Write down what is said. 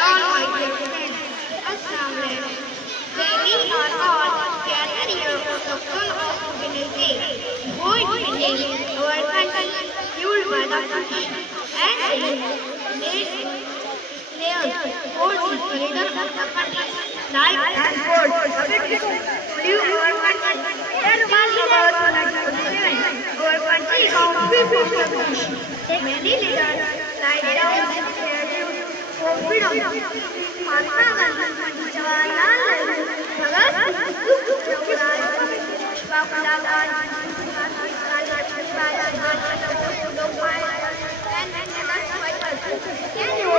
all my dear friends. Assalamu alaikum. Today we are all gathered here on the full of Independence Day. Before beginning our country fueled by the British and layers for the freedom of the country's life and world. To live our country. There was about 1947. Our country found peace of the British. Many leaders died down their lives for freedom. Mahatma Gandhi, Jawaharlal Nehru, Bhagat Singh, Chaudhary, Bapula Gandhi, and many others fighters. Can you